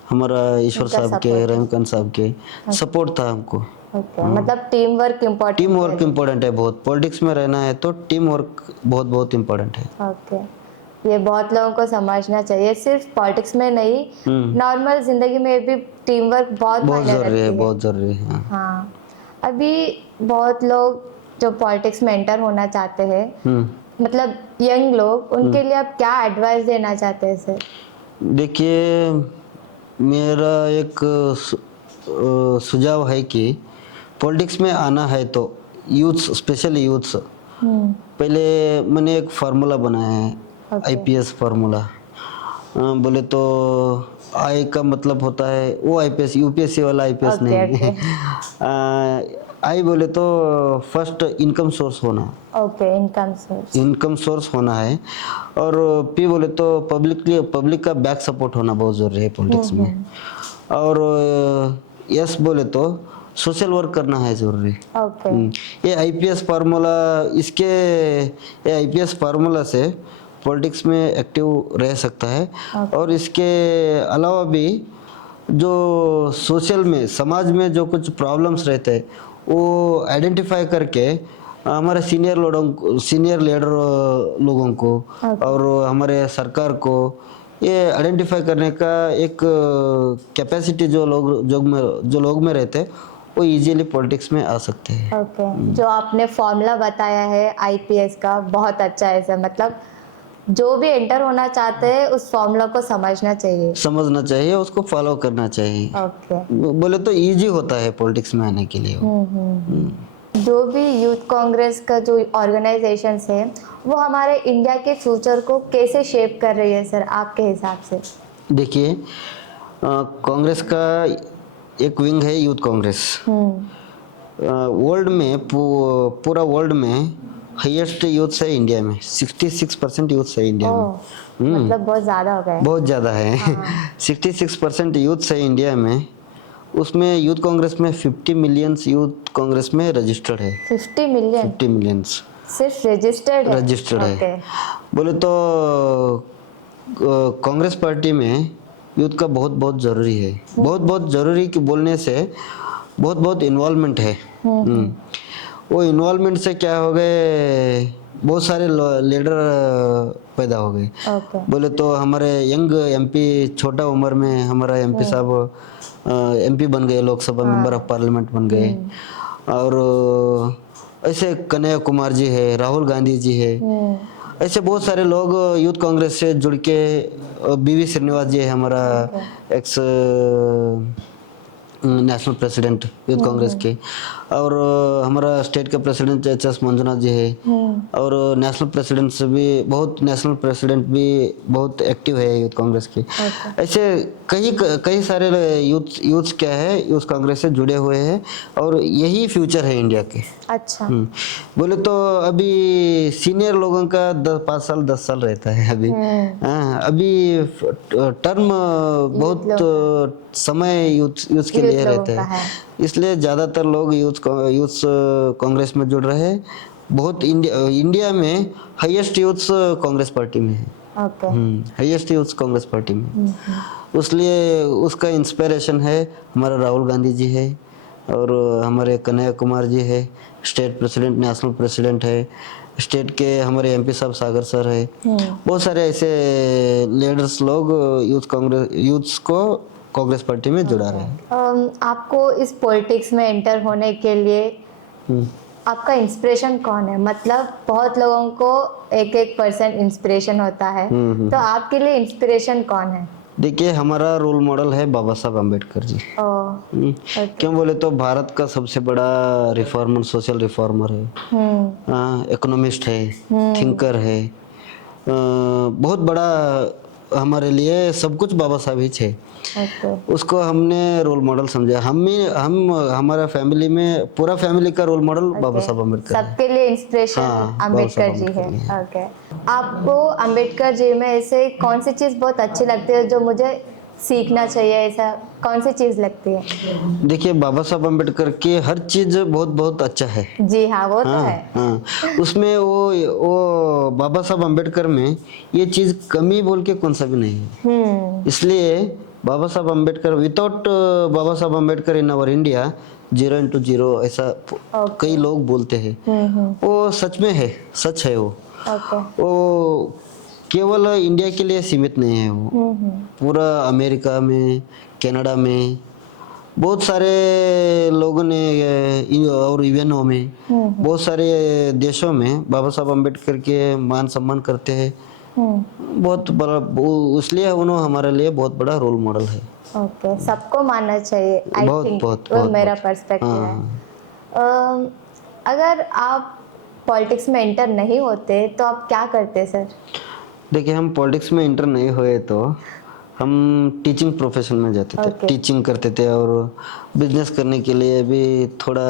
हमारा ईश्वर साहब के, रहीमखान साहब के सपोर्ट था हमको। मतलब टीम वर्क इम्पोर्टेंट है बहुत। पॉलिटिक्स में रहना है तो टीम वर्क बहुत इम्पोर्टेंट है। ये बहुत लोगों को समझना चाहिए, सिर्फ पॉलिटिक्स में नहीं, नॉर्मल जिंदगी में भी टीम वर्क बहुत जरूरी है। हाँ, अभी बहुत लोग जो पॉलिटिक्स में एंटर होना चाहते हैं, मतलब यंग लोग, उनके लिए आप क्या एडवाइस देना चाहते हैं सर? देखिए, मेरा एक सुझाव है कि पॉलिटिक्स में आना है तो यूथ्स, स्पेशली यूथ्स, पहले मैंने एक फार्मूला बनाया है, आईपीएस फार्मूला। बोले तो आई का मतलब होता है वो आईपीएस, यूपीएससी वाला आईपीएस नहीं। आई बोले तो फर्स्ट इनकम सोर्स होना, इनकम सोर्स होना है। और पी बोले तो पब्लिक का बैक सपोर्ट होना बहुत जरूरी है पॉलिटिक्स में। और यस बोले तो सोशल वर्क करना है जरूरी। ये आईपीएस फार्मूला से पॉलिटिक्स में एक्टिव रह सकता है। और इसके अलावा भी जो सोशल में समाज में जो कुछ प्रॉब्लम्स रहते हैं वो आइडेंटिफाई करके हमारे सीनियर लीडर लोगों को और हमारे सरकार को ये आइडेंटिफाई करने का एक कैपेसिटी जो लोग में रहते हैं वो इजीली पॉलिटिक्स में आ सकते हैं। ओके, जो आपने फॉर्मूला बताया है आईपीएस का बहुत अच्छा है सर। मतलब जो भी एंटर होना चाहते हैं उस फॉर्मूला को समझना चाहिए, उसको फॉलो करना चाहिए। ओके। बोले तो इजी होता है पॉलिटिक्स में आने के लिए वो। जो भी यूथ कांग्रेस का जो ऑर्गेनाइजेशन है वो हमारे इंडिया के फ्यूचर को कैसे शेप कर रही है सर आपके हिसाब से? देखिए, कांग्रेस का एक विंग है यूथ कांग्रेस। वर्ल्ड में पूरा वर्ल्ड में हाईएस्ट यूथ है इंडिया में, 66% यूथ है इंडिया में। मतलब बहुत ज़्यादा हो गया, बहुत ज़्यादा है। 66% यूथ है इंडिया में। उसमें यूथ कांग्रेस में 50 मिलियंस यूथ कांग्रेस में रजिस्टर्ड है। 50 मिलियंस सिर्फ रजिस्टर्ड है। बोले तो कांग्रेस पार्टी में यूथ का बहुत बहुत ज़रूरी है। बहुत ज़रूरी कि बोलने से बहुत इन्वॉल्वमेंट है। वो इन्वॉल्वमेंट से क्या हो गए, बहुत सारे लीडर पैदा हो गए। बोले तो हमारे यंग एमपी छोटा उम्र में हमारा एमपी साहब एमपी बन गए, लोकसभा मेंबर ऑफ पार्लियामेंट बन गए। और ऐसे कन्हैया कुमार जी है, राहुल गांधी जी है, ऐसे बहुत सारे लोग यूथ कांग्रेस से जुड़ के। बीवी श्रीनिवास जी है हमारा x national president youth Congress के। और हमारा स्टेट का प्रेसिडेंट एच.एस. मंजुनाथ जी है। और नेशनल प्रेसिडेंट भी बहुत एक्टिव है यूथ कांग्रेस के। ऐसे कई सारे यूथ क्या है यूथ कांग्रेस से जुड़े हुए हैं और यही फ्यूचर है इंडिया के। अच्छा। बोले तो अभी सीनियर लोगों का 10 साल रहता है अभी। अभी टर्म बहुत समय यूथ के लिए रहते हैं, इसलिए ज़्यादातर लोग यूथ कांग्रेस में जुड़ रहे हैं। बहुत इंडिया में हाईएस्ट यूथ कांग्रेस पार्टी में है। हाईएस्ट यूथ कांग्रेस पार्टी में। इसलिए उसका इंस्पिरेशन है हमारा राहुल गांधी जी है और हमारे कन्हैया कुमार जी है, स्टेट प्रेसिडेंट नेशनल प्रेसिडेंट है। स्टेट के हमारे एमपी साहब सागर सर है। बहुत सारे ऐसे लीडर्स लोग यूथ्स को कांग्रेस पार्टी में जुड़ा रहे हैं। आपको इस पॉलिटिक्स में एंटर होने के लिए आपका इंस्पिरेशन कौन है? मतलब बहुत लोगों को एक पर्सन इंस्पिरेशन होता है, तो आपके लिए इंस्पिरेशन कौन है? देखिए, हमारा रोल मॉडल है बाबा साहब अम्बेडकर जी। क्यों बोले तो भारत का सबसे बड़ा रिफॉर्मर, सोशल रिफॉर्मर है, इकोनॉमिस्ट है, थिंकर है। बहुत बड़ा हमारे लिए सब कुछ बाबा साहब ही थे। उसको हमने रोल मॉडल समझा। हम हमारा फैमिली में पूरा फैमिली का रोल मॉडल बाबा साहब अम्बेडकर है। सबके लिए इंस्पिरेशन अम्बेडकर जी है। ओके, आपको अम्बेडकर जी में ऐसे कौन सी चीज़ बहुत अच्छी लगती है जो मुझे सीखना चाहिए? ऐसा कौन सी चीज़ लगती है? देखिए, बाबा साहब अम्बेडकर की हर चीज़ बहुत अच्छा है। जी हाँ, वो तो है। उसमें वो बाबा साहब अम्बेडकर में ये चीज़ कमी बोल के कौन सा भी नहीं है। इसलिए बाबा Saheb Ambedkar, without Baba Saheb Ambedkar in our India 0 into 0 ऐसा कई लोग बोलते हैं। वो सच में है, सच है वो। वो केवल इंडिया के लिए सीमित नहीं है। वो पूरा अमेरिका में, कनाडा में बहुत सारे लोगों ने और यूएनओ में बहुत सारे देशों में बाबा साहब अम्बेडकर के मान सम्मान करते हैं। बहुत बड़ा, इसलिए उन्होंने हमारे लिए बहुत बड़ा रोल मॉडल है। ओके, सबको मानना चाहिए। आई थिंक वो मेरा पर्सपेक्टिव है। अगर आप पॉलिटिक्स में एंटर नहीं होते तो आप क्या करते सर? देखिए, हम पॉलिटिक्स में एंटर नहीं हुए तो हम टीचिंग प्रोफेशन में जाते थे। टीचिंग करते थे और बिजनेस करने के लिए भी थोड़ा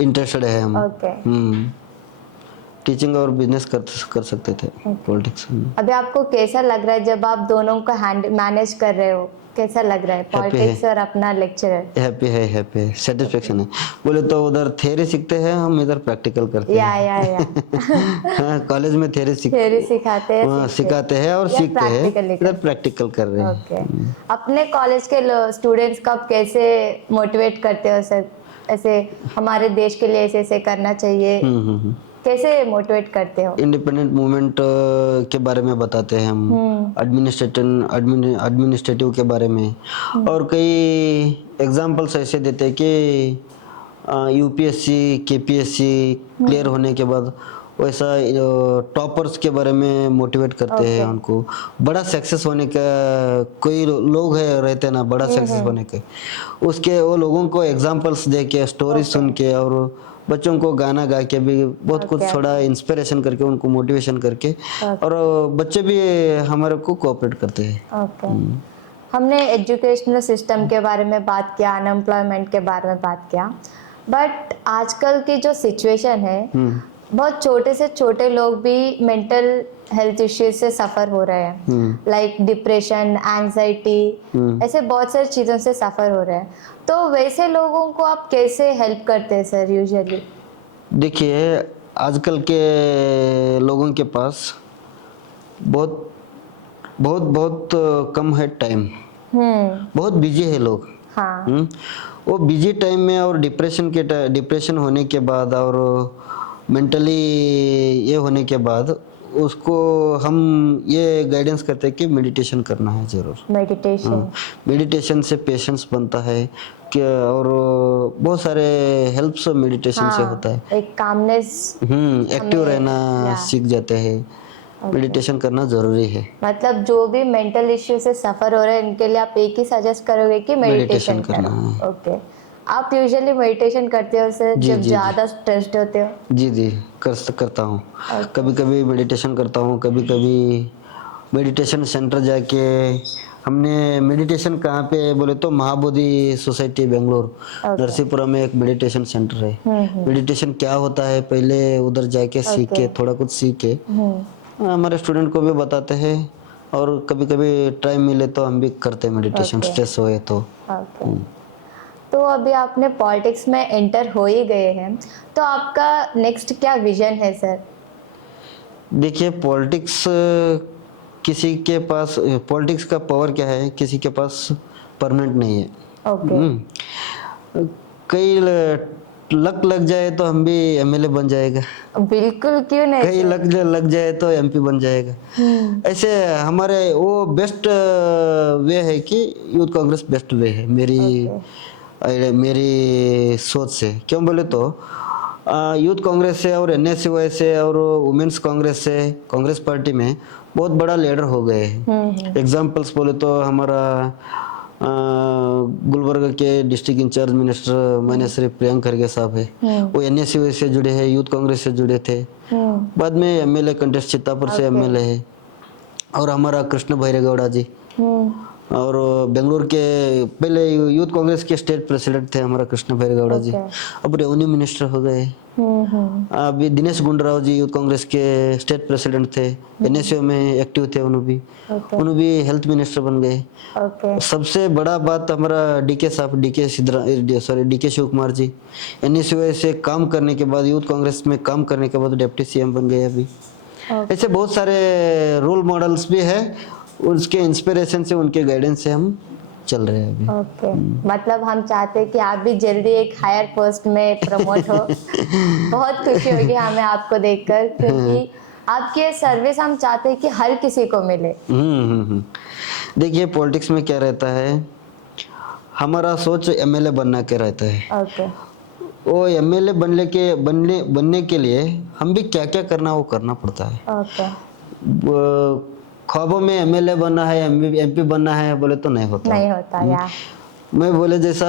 इंटरेस्टेड है हम। टीचिंग और बिजनेस कर सकते थे पॉलिटिक्स में। अभी आपको कैसा लग रहा है जब आप दोनों को मैनेज कर रहे हो? कैसा लग रहा है है। पॉलिटिक्स और अपना लेक्चरर? हैप्पी है, सेटिस्फेक्शन है। बोले तो उधर थ्योरी सीखते हैं, हम इधर प्रैक्टिकल करते या हैं। या या हाँ, कॉलेज में थ्योरी थ्योरी सिखाते हैं, सिखाते हैं और या सीखते हैं, प्रैक्टिकली इधर प्रैक्टिकल कर रहे हैं। ओके। अपने कॉलेज के स्टूडेंट्स को आप कैसे मोटिवेट करते हो सर? ऐसे हमारे देश के लिए ऐसे ऐसे करना चाहिए, कैसे मोटिवेट करते हो? इंडिपेंडेंट मूवमेंट के बारे में बताते हैं हम, एडमिनिस्ट्रेटिव के बारे में, और कई एग्जांपल्स ऐसे देते हैं कि यूपीएससी केपीएससी क्लियर होने के बाद वैसा टॉपर्स के बारे में मोटिवेट करते हैं उनको, बड़ा सक्सेस होने का कोई लोग है रहते ना बड़ा सक्सेस होने के, उसके वो लोगों को एग्जांपल्स दे के स्टोरी सुन के और बच्चों को गाना गा के भी बहुत कुछ थोड़ा इंस्पिरेशन करके उनको मोटिवेशन करके, और बच्चे भी हमारे को कोऑपरेट करते हैं। ओके। हमने एजुकेशनल सिस्टम के बारे में बात किया, अनएम्प्लॉयमेंट के बारे में बात किया, बट आजकल की जो सिचुएशन है, बहुत छोटे से छोटे लोग भी मेंटल हेल्थ इश्यूज से सफर हो रहे हैं, लाइक डिप्रेशन, एंजाइटी, ऐसे बहुत सारी चीज़ों से सफर हो रहे हैं। तो वैसे लोगों को आप कैसे हेल्प करते हैं सर यूजुअली? देखिए, आजकल के लोगों के पास बहुत बहुत बहुत कम है टाइम, बहुत बिजी है लोग। हाँ। वो बिजी टाइम में और डिप्रेशन होने के बाद और मेंटली ये होने के बाद उसको हम ये गाइडेंस करते हैं कि मेडिटेशन करना है जरूर। मेडिटेशन से पेशेंस बनता है कि, और बहुत सारे हेल्प्स मेडिटेशन से होता है। एक कामनेस, एक्टिव रहना सीख जाते हैं। मेडिटेशन करना जरूरी है। मतलब जो भी मेंटल इश्यू से सफर हो रहे हैं इनके लिए आप एक ही सजेस्ट करोगे कि मेडिटेशन करना है। ओके। आप यूजुअली मेडिटेशन करते हो सर जब ज्यादा स्ट्रेस्ड होते हो? जी करता हूँ। कभी कभी मेडिटेशन करता हूँ, कभी कभी मेडिटेशन सेंटर जाके, हमने मेडिटेशन कहाँ पे बोले तो महाबोधि सोसाइटी बेंगलोर नरसीपुरा में एक मेडिटेशन सेंटर है। मेडिटेशन क्या होता है पहले उधर जाके सीख के, थोड़ा कुछ सीख के हमारे स्टूडेंट को भी बताते हैं, और कभी कभी टाइम मिले तो हम भी करते हैं मेडिटेशन, स्ट्रेस होए तो। तो अभी आपने पॉलिटिक्स में एंटर हो ही गए हैं, तो आपका नेक्स्ट क्या विजन है सर? देखिए, पॉलिटिक्स किसी के पास, पॉलिटिक्स का पावर क्या है, किसी के पास परमानेंट नहीं है। कई लक लग जाए तो हम भी एमएलए बन जाएगा, बिल्कुल, क्यों नहीं। कहीं लग जाए तो एमपी बन जाएगा। ऐसे हमारे वो बेस्ट वे है कि यूथ कांग्रेस बेस्ट वे है मेरी सोच से। क्यों बोले तो यूथ कांग्रेस से और एनएसयूआई से और वुमेन्स कांग्रेस से कांग्रेस पार्टी में बहुत बड़ा लीडर हो गए हैं। एग्जाम्पल्स बोले तो हमारा गुलबर्गा के डिस्ट्रिक्ट इंचार्ज मिनिस्टर माननीय श्री प्रियंक खरगे साहब है, वो एनएसयूआई से जुड़े हैं, यूथ कांग्रेस से जुड़े थे। बाद में एमएलए कंटेस्ट चित्तापुर से एमएलए है, और हमारा कृष्ण भैरेगौड़ा जी, और बेंगलोर के पहले यूथ कांग्रेस के स्टेट प्रेसिडेंट थे हमारा कृष्ण भैरेगौड़ा जी, अब रेवेन्यू मिनिस्टर हो गए। अभी दिनेश गुंडूराव जी यूथ कांग्रेस के स्टेट प्रेसिडेंट थे, एनएसयू में एक्टिव थे, उन्होंने भी हेल्थ मिनिस्टर बन गए। सबसे बड़ा बात हमारा डीके साहब, डीके शिव कुमार जी, एनएसयू से काम करने के बाद, यूथ कांग्रेस में काम करने के बाद डिप्टी सीएम बन गए अभी। ऐसे बहुत सारे रोल मॉडल्स भी है, उसके इंस्पिरेशन से, उनके गाइडेंस से हम चल रहे हैं अभी। मतलब हम चाहते हैं कि आप भी जल्दी एक हायर पोस्ट में प्रमोट हो। बहुत खुशी होगी हमें आपको देखकर, क्योंकि आपकी ये सर्विस हम चाहते हैं कि हर किसी को मिले। देखिए, पॉलिटिक्स में क्या रहता है, हमारा सोच एमएलए बनना के रहता है। वो एमएलए बनने के लिए हम भी क्या क्या करना वो करना पड़ता है। ख्वाबों में एमएलए बनना है, एमपी बनना है बोले तो नहीं होता यार। मैं बोले जैसा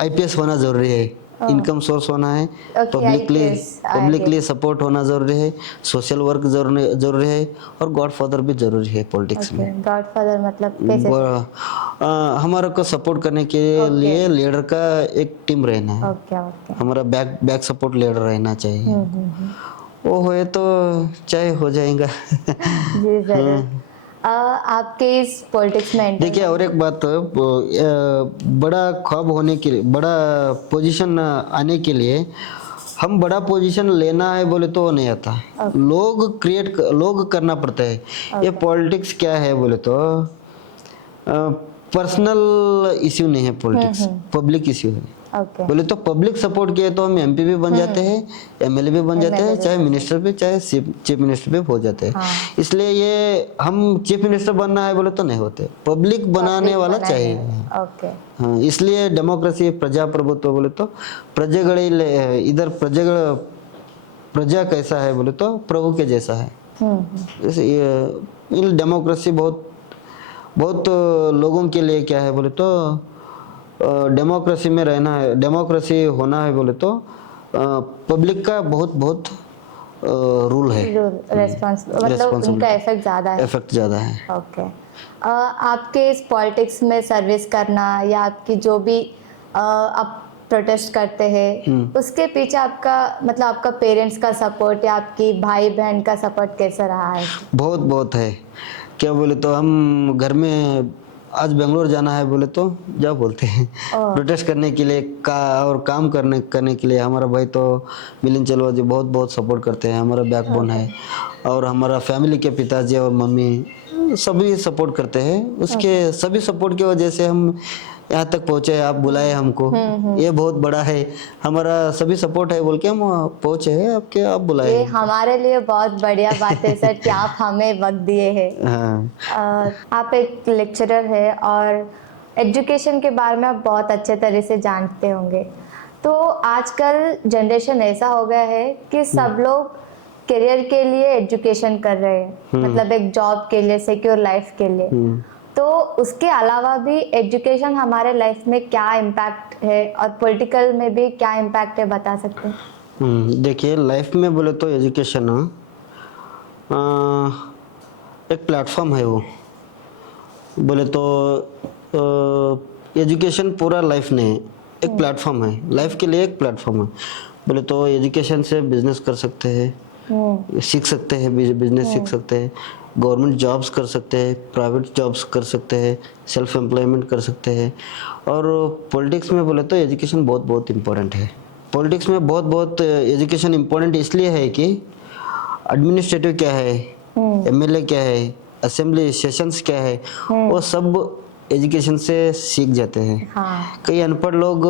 आईपीएस होना जरूरी है, इनकम सोर्स होना है, पब्लिकली सपोर्ट होना जरूरी है, सोशल वर्क जरूरी है, और गॉडफादर भी जरूरी है पॉलिटिक्स में। गॉडफादर मतलब कैसे? हमारा को सपोर्ट करने के लिए लीडर का एक टीम रहना है। हमारा बैक सपोर्ट लीडर रहना चाहिए। वो होए तो चाहे हो जाएगा। जी जरूर। आपके इस पॉलिटिक्स में enter देखिए और एक बात, बड़ा ख्वाब होने के लिए, बड़ा पोजीशन आने के लिए हम बड़ा पोजीशन लेना है बोले तो वो नहीं आता। लोग करना पड़ता है। ये पॉलिटिक्स क्या है बोले तो पर्सनल इश्यू नहीं है, पॉलिटिक्स पब्लिक इश्यू है। बोले तो पब्लिक सपोर्ट किए तो हम एमपी भी बन जाते हैं, एमएलए भी बन जाते हैं, चाहे मिनिस्टर भी, चाहे चीफ मिनिस्टर भी हो जाते हैं। इसलिए ये हम चीफ मिनिस्टर बनना है बोले तो नहीं होते, पब्लिक बनाने वाला चाहिए। हाँ, इसलिए डेमोक्रेसी, प्रजाप्रभुत्व बोले तो इधर प्रजा कैसा है बोले तो प्रभु के जैसा है। ये डेमोक्रेसी बहुत लोगों के लिए क्या है बोले तो डेमोक्रेसी में रहना है, डेमोक्रेसी होना है बोले तो पब्लिक का बहुत रूल है, मतलब उनका इफेक्ट ज़्यादा है। ओके, आपके इस पॉलिटिक्स में सर्विस करना या आपकी जो भी आप प्रोटेस्ट करते हैं उसके पीछे आपका पेरेंट्स का सपोर्ट या आपकी भाई बहन का सपोर्ट कैसा रहा है? बहुत है। क्या बोले तो हम घर में आज बेंगलोर जाना है बोले तो जा बोलते हैं प्रोटेस्ट करने के लिए और काम करने के लिए। हमारा भाई तो मिलिंद चलवा जी बहुत सपोर्ट करते हैं, हमारा बैकबोन है। और हमारा फैमिली के पिताजी और मम्मी सभी सपोर्ट करते हैं। उसके सभी सपोर्ट की वजह से हम यहाँ तक पहुँचे, आप बुलाए हमको, ये बहुत बड़ा है। हमारा सभी सपोर्ट है बोल के हम पहुँचे हैं आपके, आप बुलाए। ये हमारे लिए बहुत बढ़िया बात है सर कि आप हमें वक्त दिए हैं। हाँ। आप एक लेक्चरर है और एजुकेशन के बारे में आप बहुत अच्छे तरह से जानते होंगे। तो आजकल जनरेशन ऐसा हो गया है कि सब लोग करियर के लिए एजुकेशन कर रहे हैं, मतलब एक जॉब के लिए, सिक्योर लाइफ के लिए। तो उसके अलावा भी एजुकेशन हमारे लाइफ में क्या इम्पैक्ट है और पॉलिटिकल में भी क्या इम्पैक्ट है, बता सकते हैं? देखिए लाइफ में बोले तो एजुकेशन एक प्लेटफॉर्म है। वो बोले तो एजुकेशन पूरा लाइफ नहीं, एक प्लेटफॉर्म है, लाइफ के लिए एक प्लेटफॉर्म है। बोले तो एजुकेशन से बिजनेस कर सकते हैं, सीख सकते हैं, बिजनेस सीख सकते हैं, गवर्नमेंट जॉब्स कर सकते हैं, प्राइवेट जॉब्स कर सकते हैं, सेल्फ एम्प्लॉयमेंट कर सकते हैं। और पॉलिटिक्स में बोले तो एजुकेशन बहुत इम्पोर्टेंट है। पॉलिटिक्स में बहुत एजुकेशन इम्पोर्टेंट इसलिए है कि एडमिनिस्ट्रेटिव क्या है, एमएलए क्या है, असेंबली सेशंस क्या है, वो सब एजुकेशन से सीख जाते हैं। कई अनपढ़ लोग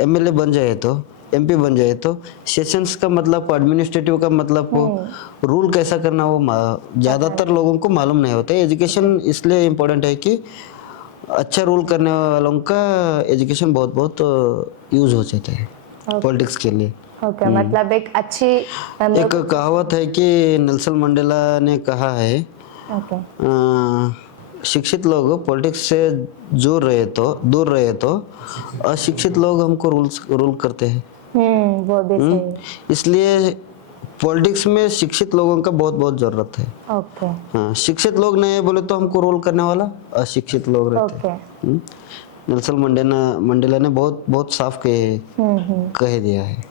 एमएलए बन जाए तो, एमपी बन जाए तो, सेशंस का मतलब, एडमिनिस्ट्रेटिव का मतलब, रूल कैसा करना वो ज़्यादातर लोगों को मालूम नहीं होता है। एजुकेशन इसलिए इम्पोर्टेंट है कि अच्छा रूल करने वालों का एजुकेशन बहुत यूज हो जाता है पॉलिटिक्स के लिए। मतलब एक अच्छी एक कहावत है कि नेल्सन मंडेला ने कहा है, शिक्षित लोग पॉलिटिक्स से दूर रहे तो अशिक्षित लोग हमको रूल करते हैं। वो भी सही। इसलिए पॉलिटिक्स में शिक्षित लोगों का बहुत जरूरत है। हाँ, शिक्षित लोग नहीं है बोले तो हमको रोल करने वाला अशिक्षित लोग रहते हैं। नेल्सन मंडेला ने बहुत साफ कह दिया है।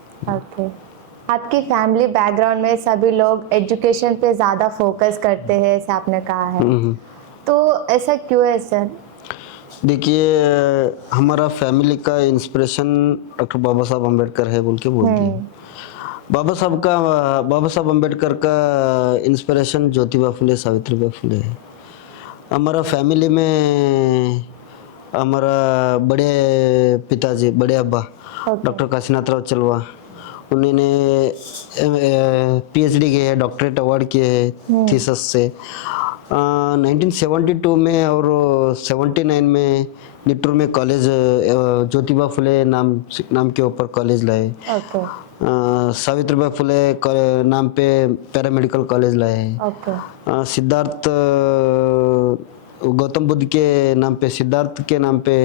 आपकी फैमिली बैकग्राउंड में सभी लोग एजुकेशन पे ज्यादा फोकस करते हैं, ऐसा आपने कहा है, तो ऐसा क्यों है सर? देखिए हमारा फैमिली का इंस्पिरेशन डॉक्टर बाबा साहब अम्बेडकर है बोल के बोलते हैं। बाबा साहब अम्बेडकर का इंस्पिरेशन ज्योतिबा फुले, सावित्रीबाई फुले है। हमारा फैमिली में हमारा बड़े पिताजी, बड़े अब्बा डॉक्टर काशीनाथ राव चलवा, उन्होंने पीएचडी किए है, डॉक्टरेट अवार्ड किए है थीसिस से। 1972 में और 79 में निट्टूर में कॉलेज, ज्योतिबा फुले नाम के ऊपर कॉलेज लाए। सावित्रीबाई फुले नाम पे पैरामेडिकल कॉलेज लाए हैं। सिद्धार्थ गौतम बुद्ध के नाम पे, सिद्धार्थ के नाम पे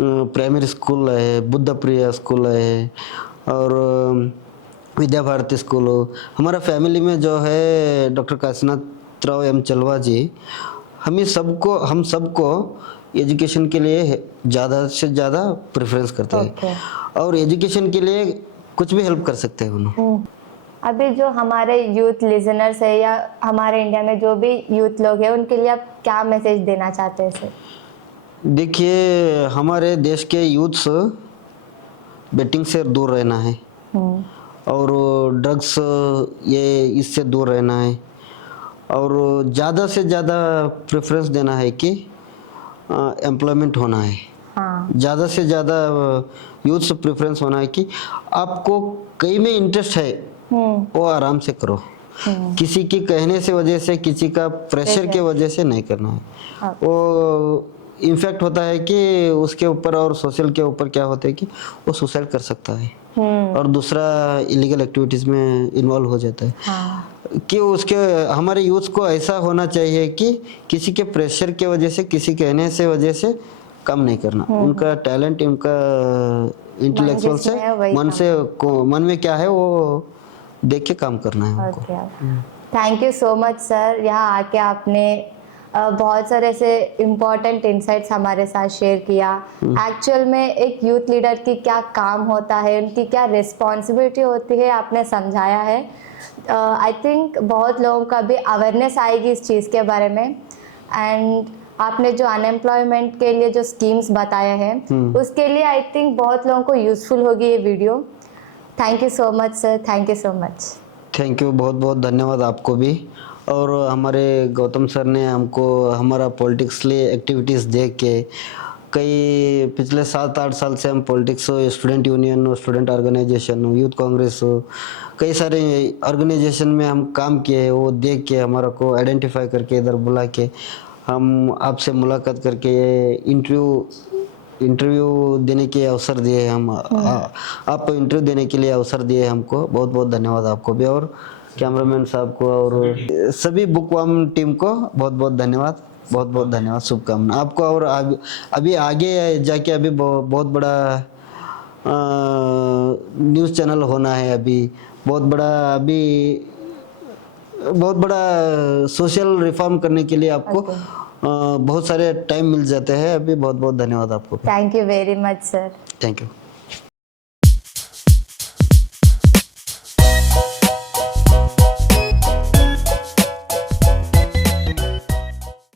प्राइमरी स्कूल लाए, बुद्ध प्रिया स्कूल लाए और विद्या भारती स्कूल। हमारा फैमिली में जो है डॉक्टर काशीनाथ राव एम चलवा जी, हम सबको एजुकेशन के लिए ज़्यादा से ज़्यादा प्रेफरेंस करते हैं और एजुकेशन के लिए कुछ भी हेल्प कर सकते हैं उन्होंने। अभी जो हमारे यूथ लिसनर्स है या हमारे इंडिया में जो भी यूथ लोग हैं उनके लिए आप क्या मैसेज देना चाहते हैं सर? देखिए, हमारे देश के यूथ्स बेटिंग से दूर रहना है और ड्रग्स ये इससे दूर रहना है और ज़्यादा से ज़्यादा प्रेफरेंस देना है कि एम्प्लॉयमेंट होना है। हाँ। ज़्यादा से ज़्यादा यूथ प्रेफरेंस होना है कि आपको कहीं में इंटरेस्ट है वो आराम से करो। किसी के कहने से वजह से, किसी का प्रेशर के वजह से नहीं करना है। हाँ। वो इन्फेक्ट होता है कि उसके ऊपर और सोशल के ऊपर क्या होता है कि वो सुसाइड कर सकता है और दूसरा इलीगल एक्टिविटीज में इन्वॉल्व हो जाता है। हाँ। कि उसके हमारे यूथ को ऐसा होना चाहिए कि किसी के प्रेशर के वजह से, किसी कहने से वजह से काम नहीं करना। उनका टैलेंट, उनका इंटेलेक्चुअल से मन में क्या है वो देख के काम करना है उनको। Thank you so much sir, यहाँ आके आपने बहुत सारे ऐसे इम्पोर्टेंट इंसाइट्स हमारे साथ शेयर किया। एक्चुअल में एक यूथ लीडर की क्या काम होता है, उनकी क्या रिस्पॉन्सिबिलिटी होती है, आपने समझाया है। आई थिंक बहुत लोगों का भी अवेयरनेस आएगी इस चीज़ के बारे में। एंड आपने जो अनएम्प्लॉयमेंट के लिए जो स्कीम्स बताए हैं उसके लिए आई थिंक बहुत लोगों को यूज़फुल होगी ये video. Thank you so much sir, thank you so much. Thank you, बहुत बहुत धन्यवाद आपको भी। और हमारे गौतम सर ने हमको हमारा पॉलिटिक्स लिए एक्टिविटीज़ देख के कई पिछले 7-8 साल से हम पॉलिटिक्स, स्टूडेंट यूनियन हो, स्टूडेंट ऑर्गेनाइजेशन हो, यूथ कांग्रेस हो, कई सारे ऑर्गेनाइजेशन में हम काम किए हैं। वो देख के हमारा को आइडेंटिफाई करके इधर बुला के हम आपसे मुलाकात करके इंटरव्यू देने के अवसर दिए। हम आप इंटरव्यू देने के लिए अवसर दिए हमको। बहुत बहुत धन्यवाद आपको भी और कैमरामैन साहब को और सभी बुकवाम टीम को बहुत बहुत धन्यवाद। बहुत बहुत धन्यवाद, शुभकामना आपको। और अभी आगे जाके अभी बहुत बड़ा न्यूज़ चैनल होना है। अभी बहुत बड़ा सोशल रिफॉर्म करने के लिए आपको बहुत सारे टाइम मिल जाते हैं। अभी बहुत बहुत धन्यवाद आपको। Thank you very much sir. Thank you.